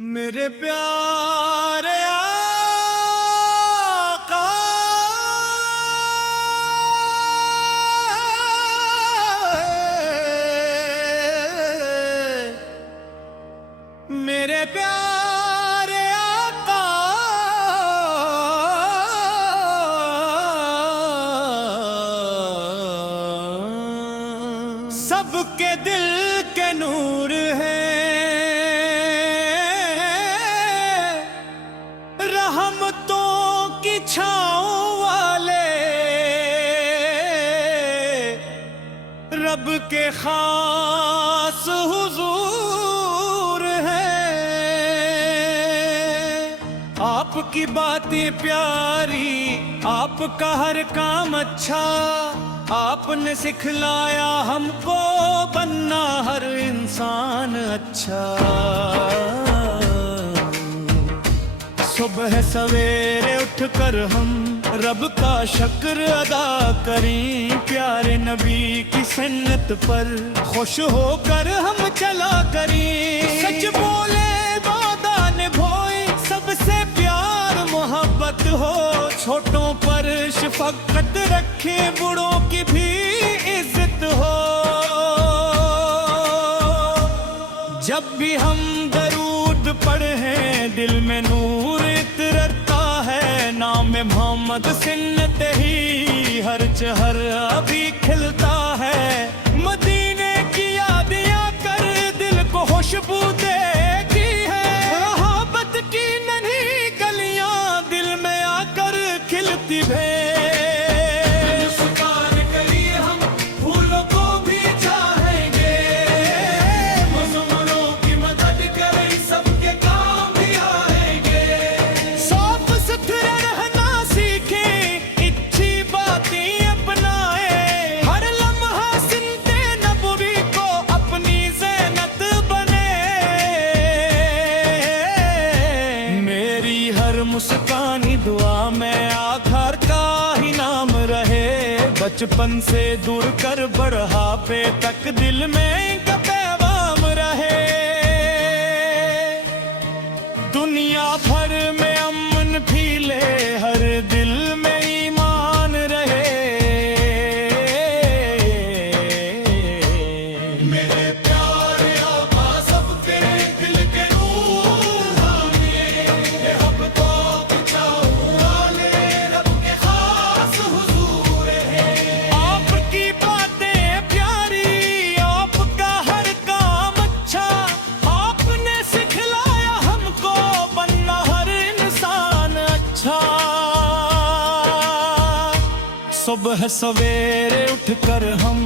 मेरे प्यारे आका मेरे प्यारे आका सबके दिल के नूर है, रहमतों की छाँव वाले रब के खास हुजूर हैं। आपकी बातें प्यारी, आपका हर काम अच्छा, आपने सिखलाया हमको बनना हर इंसान अच्छा। सुबह सवेरे उठकर हम रब का शुक्र अदा करें, प्यारे नबी की सुन्नत पर खुश होकर हम चला करें। सच बोले वादा निभाए, सबसे प्यार मोहब्बत हो, छोटों पर शफकत रखे, बूढ़ों की भी इज्जत हो। जब भी हम दरूद पढ़े दिल में नूर इतरता है, नाम मोहम्मद सुन्नत ही हर चेहर अभी खिलता है। मदीने की याद आकर दिल को खुशबू देती है, मोहब्बत की नन्ही कलियां दिल में आकर खिलती है। मुस्कानी दुआ में आखिर का ही नाम रहे, बचपन से दूर कर बढ़ापे तक दिल में का पैगाम रहे। दुनिया भर में अमन फैले, हर दिल में ईमान रहे। मेरे प्यारे आका सबके दिल के सुबह सवेरे उठकर हम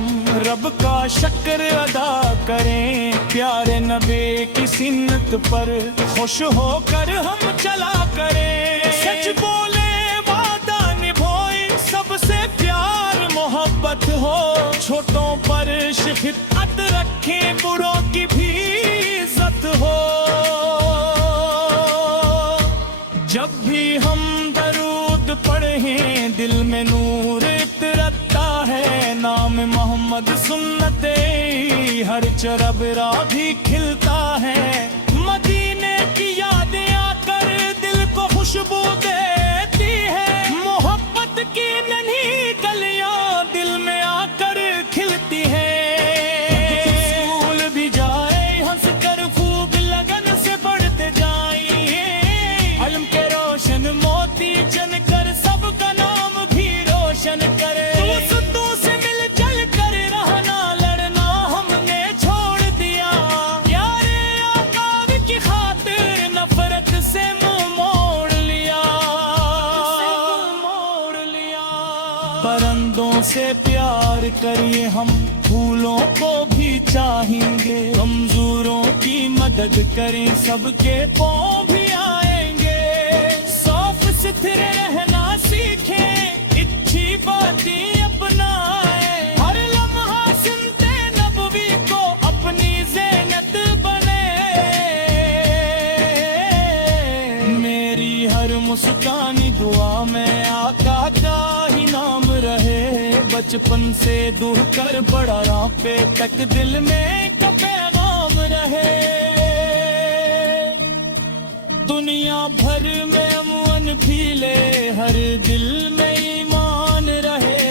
रब का शुक्र अदा करें, प्यारे नबी की सुन्नत पर खुश होकर हम चला करें। सच बोले वादा निभाए, सबसे प्यार मोहब्बत हो, छोटों पर शफकत रखें, बूढ़ों की भी इज्जत हो। जब भी हम दरूद पढ़ें दिल में नूर इतरता है, नाम मोहम्मद सुन्नत हर चरबरा भी खिलता है। मदीने की यादें आकर दिल को खुशबू देती है, मोहब्बत की नन्ही कलियां दिल में आकर खिलती है। स्कूल भी जाए हंसकर खूब लगन से पढ़ते जाइए, इल्म के रोशन मोती चनकर सबका नाम भी रोशन करे। दोस्तों से मिल चल कर रहना, लड़ना हमने छोड़ दिया, यारे आका की खातिर नफरत से मुंह मोड़ लिया। परिंदों से प्यार करिए हम, फूलों को भी चाहेंगे, कमजोरों की मदद करें, सबके पाँव भी आएंगे। सौफ सुथरे रहना सीखें, अच्छी बातें अपनाए, हर लम्हा सुनते नबवी को अपनी ज़ीनत बने। मेरी हर मुस्कानी दुआ में आका का ही नाम रहे, बचपन से दूर कर बढ़ापे तक दिल में का पैगाम रहे। भर में अमन फीले, हर दिल में ईमान रहे।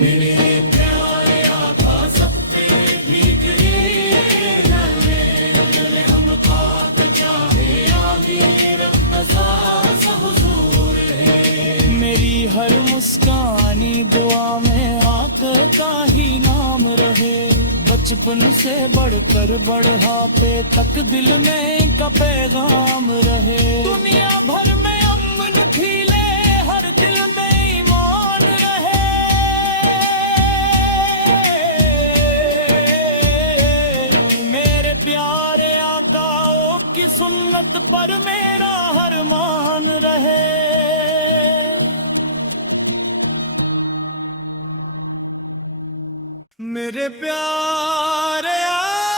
मेरे प्यारे आका सब पे भीगे रहे, हम खाक चाहे आगे रमज़ा सब हुजूर है। मेरी हर मुस्कानी दुआ में आका का ही नाम रहे। बचपन से बढ़कर बढ़ापे तक दिल में इनका पैगाम रहे। दुनिया भर में अमन खिले, हर दिल में ईमान रहे। मेरे प्यारे आकाओं की सुन्नत पर मेरा हर मान रहे। मेरे प्यारे आका,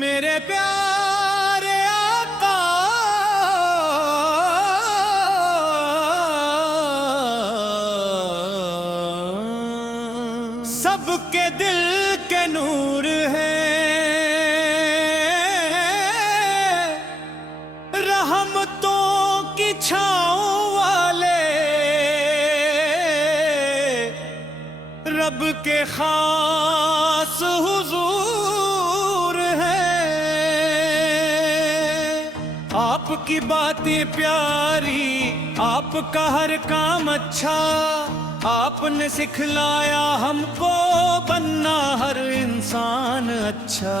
मेरे प्यारे आका, सबके दिल के नूर है, छाओं वाले रब के खास हुजूर हैं। आपकी बातें प्यारी, आपका हर काम अच्छा, आपने सिखलाया हमको बनना हर इंसान अच्छा।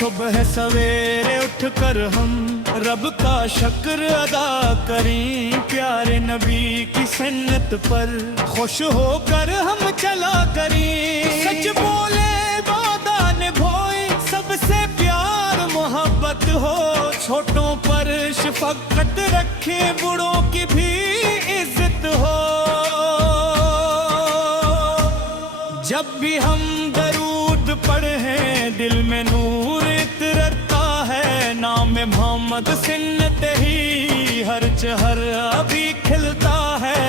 सुबह सवेरे उठकर हम रब का शुक्र अदा करें, प्यारे नबी की सुन्नत पर खुश होकर हम चला करें। सच बोले वादा निभाए, सबसे प्यार मोहब्बत हो, छोटों पर शफकत रखे, बूढ़ों की भी इज्जत हो। जब भी हम दरूद पढ़े दिल में नूर इतरता है, नाम मोहम्मद सुन्नत ही हर चेहरा भी खिलता है।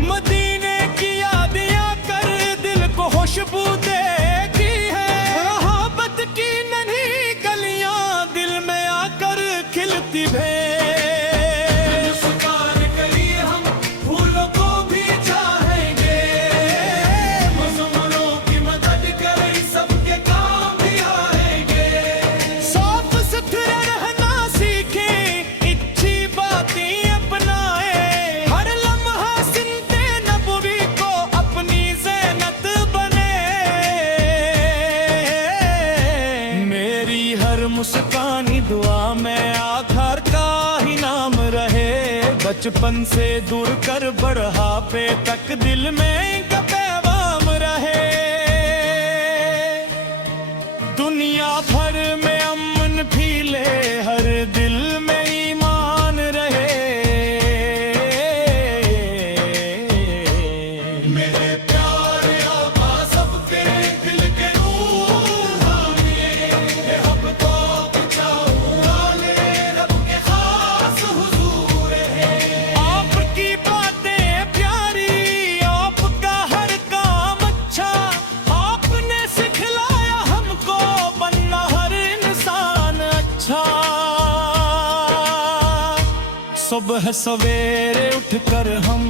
मदीने की याद आकर दिल को खुशबू देती है, मोहब्बत की नन्ही गलियां दिल में आकर खिलती है। मुस्कानी दुआ में आखिर का ही नाम रहे। बचपन से दूर कर बढ़ापे तक दिल में इनका पैगाम रहे। दुनिया भर में अमन फीले, हर दिल में ईमान रहे। मेरे प्यारे आका सबके दिल के नूर हैं, हम तो सुबह सवेरे उठकर हम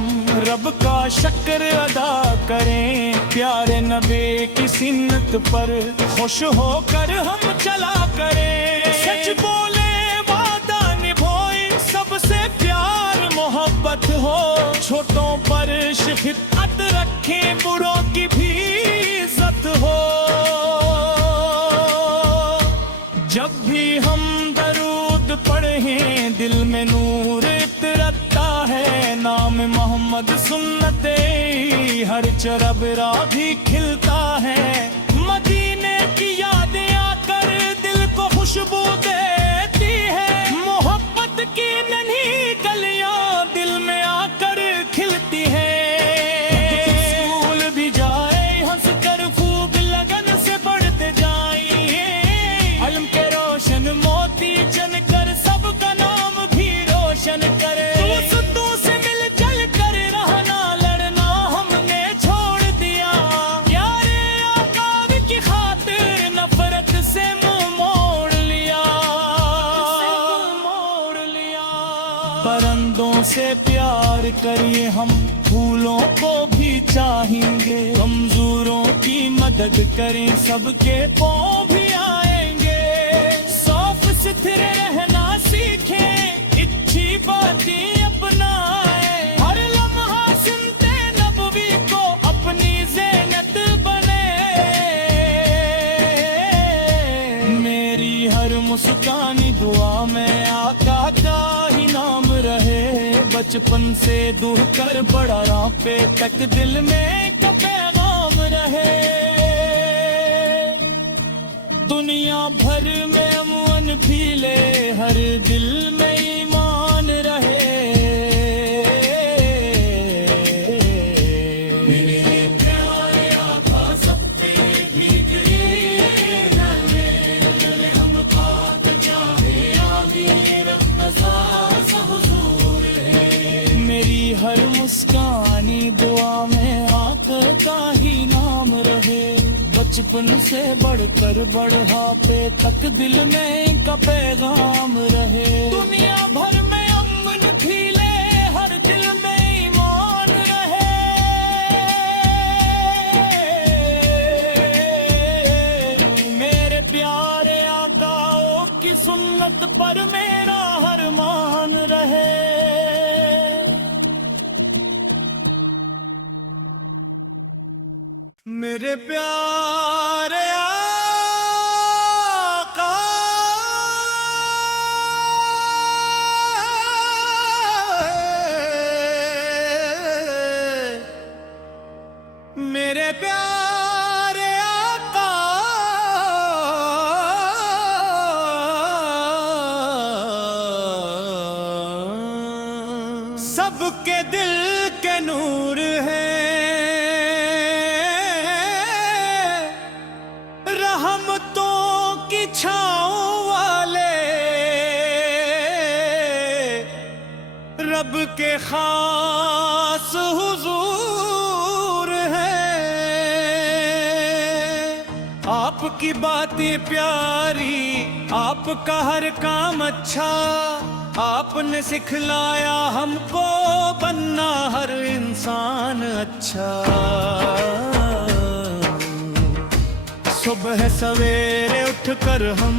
रब का शुक्र अदा करें, प्यारे नबी की सुन्नत पर खुश होकर हम चला करें। सच बोले वादा निभाए, सबसे प्यार मोहब्बत हो, छोटों पर शफकत रखें, बूढ़ों की भी इज्जत हो। जब भी हम दरूद पढ़ें दिल में नूर इतरता है, नाम मोहम्मद सुन्नत हर चरबरा भी खिलता है। मदीने की यादें आकर दिल को खुशबू देती है, मोहब्बत की नन्ही गलियां दिल में आकर खिलती है। स्कूल भी जाए हंस कर खूब लगन से पढ़ते जाए, इल्म के रोशन मोती चन कर सब पत्तों से प्यार करिए हम फूलों को भी चाहेंगे, कमजोरों की मदद करें सबके पाँव भी आएंगे। सौफ सुथरे रहना सीखें, अच्छी बातें अपनाएं, हर लम्हा सुनते नबवी को अपनी ज़ीनत बने। मेरी हर मुस्कानी दुआ में आका का ही नाम रहे, बचपन से दूर कर बढ़ापे तक दिल में का पैगाम रहे। दुनिया भर में अमन फीले, हर दिल में ईमान रहे। मेरे प्यारे आका सब पे भीगे रहे, हम खाक चाहे आमीर नज़ार से हुजूर है। मेरी हर मुस्कानी दुआ में आका का ही नाम रहे, बचपन से बढ़कर बढ़ापे तक दिल में इनका पैगाम रहे। दुनिया भर में अमन फीले, हर दिल में ईमान रहे। मेरे प्यारे आकाओं की सुन्नत पर मेरा हर मान रहे। मेरे प्यारे आका, मेरे प्यारे आका, सबके दिल के नूर है, छाँव वाले रब के खास हुजूर हैं। आपकी बातें प्यारी, आपका हर काम अच्छा, आपने सिखलाया हमको बनना हर इंसान अच्छा। सुबह सवेरे उठकर हम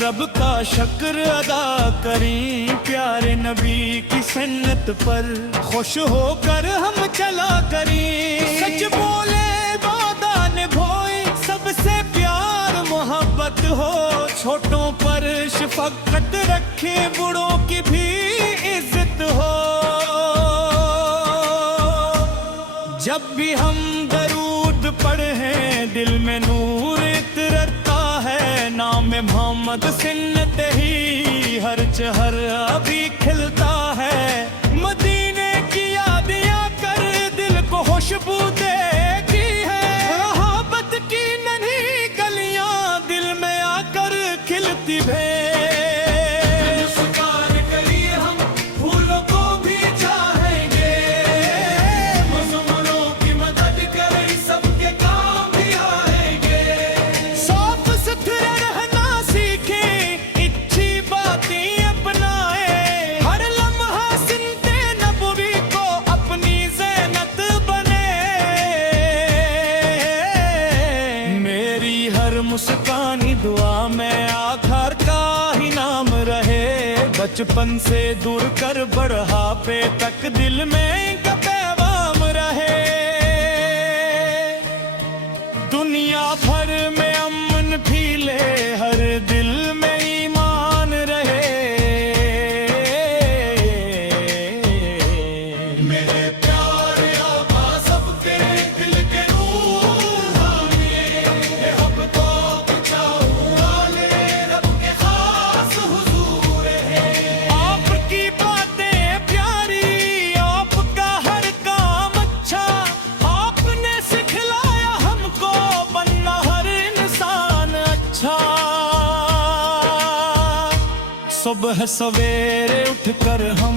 रब का शुक्र अदा करें, प्यारे नबी की सुन्नत पर खुश होकर हम चला करें। सच बोले वादा निभाए, सबसे प्यार मोहब्बत हो, छोटों पर शफकत रखे, बूढ़ों की भी इज्जत हो। जब भी हम दरूद पढ़े दिल में नूर इतरता है, नाम मोहम्मद सुन्नत ही हर चेहर अभी खिलता है। मदीने की यादियां कर दिल को खुशबू देती है, मोहब्बत की नन्ही गलियां दिल में आकर खिलती है। मुस्कानी दुआ में आखिर का ही नाम रहे, बचपन से दूर कर बढ़ापे तक दिल में का पैगाम रहे। दुनिया भर में अमन फीले, हर दिल में ईमान रहे। मेरे प्यारे आका सबके दिल के नूर हैं, हम तो सुबह सवेरे उठकर हम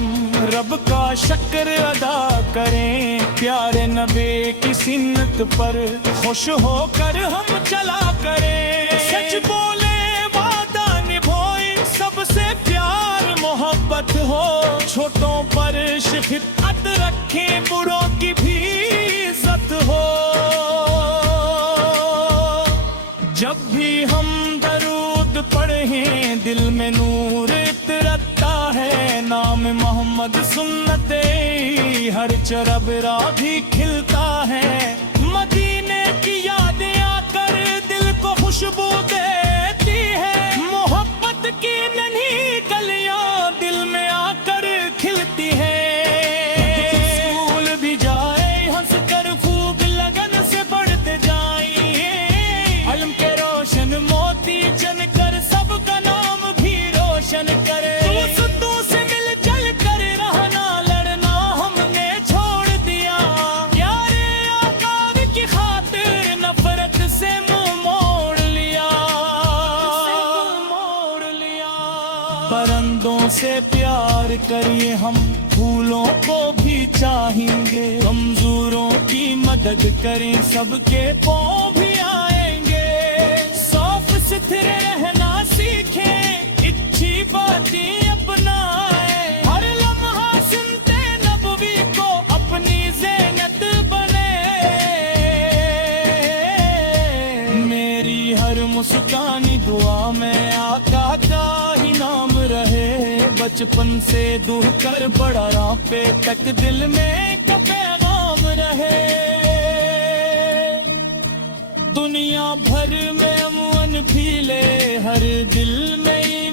रब का शुक्र अदा करें, प्यारे नबी की सुन्नत पर खुश होकर हम चला करें। सच बोले वादा निभाए, सबसे प्यार मोहब्बत हो, छोटों पर हिफ्फत रखें, बूढ़ों की भी इज्जत हो। जब भी हम दरूद पढ़ें दिल में नूर इतरता है, नाम मोहम्मद सुन्नते हर चरबरा भी खिलता है। मदीने की यादें आकर दिल को खुशबू देती है, मोहब्बत की नन्ही कलियां दिल में आकर खिलती है। स्कूल भी जाए हंसकर खूब लगन से पढ़ते जाइए, इल्म के रोशन मोती चनकर सबका नाम भी रोशन करे। दोस्तों से मिल जल कर रहना, लड़ना हमने छोड़ दिया, यारे आकार की खातिर नफरत से मुंह मोड़ लिया। परिंदों से प्यार करिए हम, फूलों को भी चाहेंगे, कमजोरों की मदद करें सबके पाँव भी आएंगे। सौफ सुथरे रहना सीखें, अच्छी बातें अपनाएं, हर लम्हा सुनते नबवी को अपनी ज़ीनत बने। मेरी हर मुस्कानी दुआ में आका का ही नाम रहे, बचपन से दूर कर बड़ा पे तक दिल में का पैगाम रहे। दुनिया भर में अमन भी ले, हर दिल में